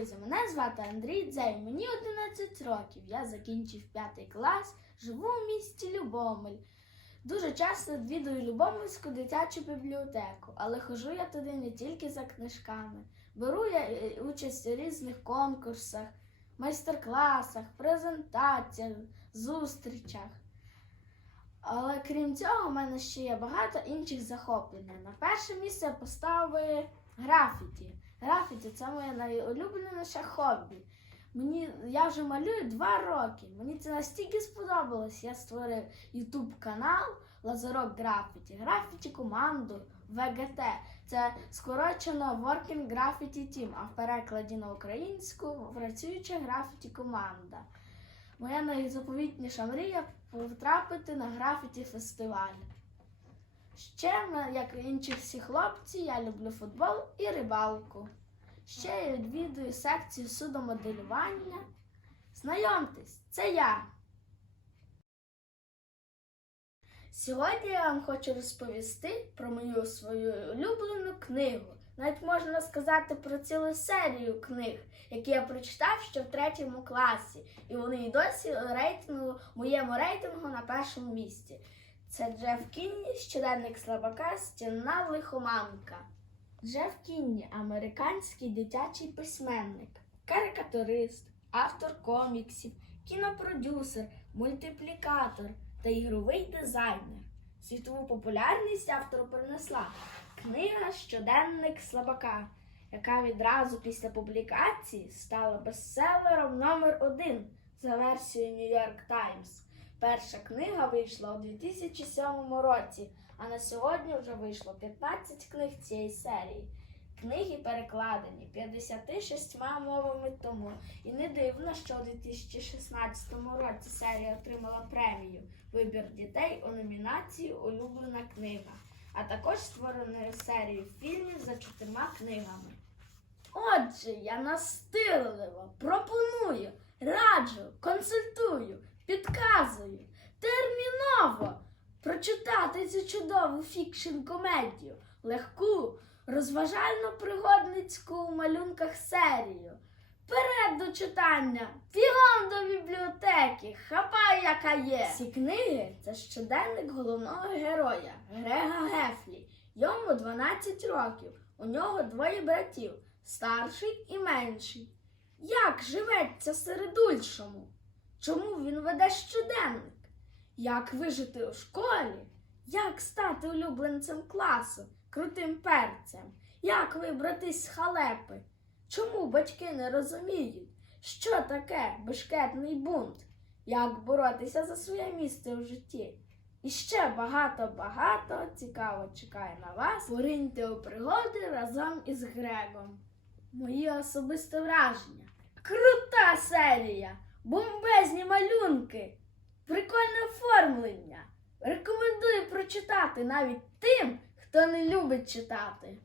друзі! Мене звати Андрій Дзей, мені 11 років. Я закінчив 5 клас, живу в місті Любомель. Дуже часто відвідую Любомельську дитячу бібліотеку, але хожу я туди не тільки за книжками. Беру я е, участь у різних конкурсах, майстер-класах, презентаціях, зустрічах. Але крім цього, в мене ще є багато інших захоплень. На перше місце я поставив графіті. Графіті це моє найулюбленіше хобі. Мені, я вже малюю два роки. Мені це настільки сподобалось. Я створив YouTube канал Лазарок Графіті, графіті команду ВГТ. Це скорочено Working Graffiti Team, а в перекладі на українську працююча графіті команда. Моя найзаповітніша мрія потрапити на графіті фестиваль. Ще, як і інші всі хлопці, я люблю футбол і рибалку. Ще я відвідую секцію судомоделювання. Знайомтесь, це я. Сьогодні я вам хочу розповісти про мою свою улюблену книгу. Навіть можна сказати про цілу серію книг, які я прочитав ще в третьому класі, і вони і досі рейтингу, моєму рейтингу на першому місці. Це Джеф Кінні, щоденник слабака, стінна лихоманка. Джеф Кінні американський дитячий письменник, карикатурист, автор коміксів, кінопродюсер, мультиплікатор та ігровий дизайнер. Світову популярність автору принесла книга Щоденник слабака, яка відразу після публікації стала бестселером номер один за версією York Times. Перша книга вийшла у 2007 році, а на сьогодні вже вийшло 15 книг цієї серії. Книги перекладені 56 мовами тому. І не дивно, що у 2016 році серія отримала премію Вибір дітей у номінації Улюблена книга, а також створено серію фільмів за чотирма книгами. Отже, я настирливо пропоную, раджу, консультую, підказую терміново прочитати цю чудову фікшн комедію, легку, розважально-пригодницьку у малюнках серію. Вперед до читання, бігом до бібліотеки, хапай, яка є. Ці книги це щоденник головного героя Грега Гефлі. Йому 12 років. У нього двоє братів старший і менший. Як живеться середульшому? Чому він веде щоденник? Як вижити у школі? Як стати улюбленцем класу, крутим перцем? Як вибратись з халепи? Чому батьки не розуміють, що таке бешкетний бунт? Як боротися за своє місце у житті? І ще багато-багато цікаво чекає на вас. Пориньте у пригоди разом із Грегом. Мої особисте враження. Крута серія! Бомбезні малюнки! Прикольне оформлення! Рекомендую прочитати навіть тим, хто не любить читати.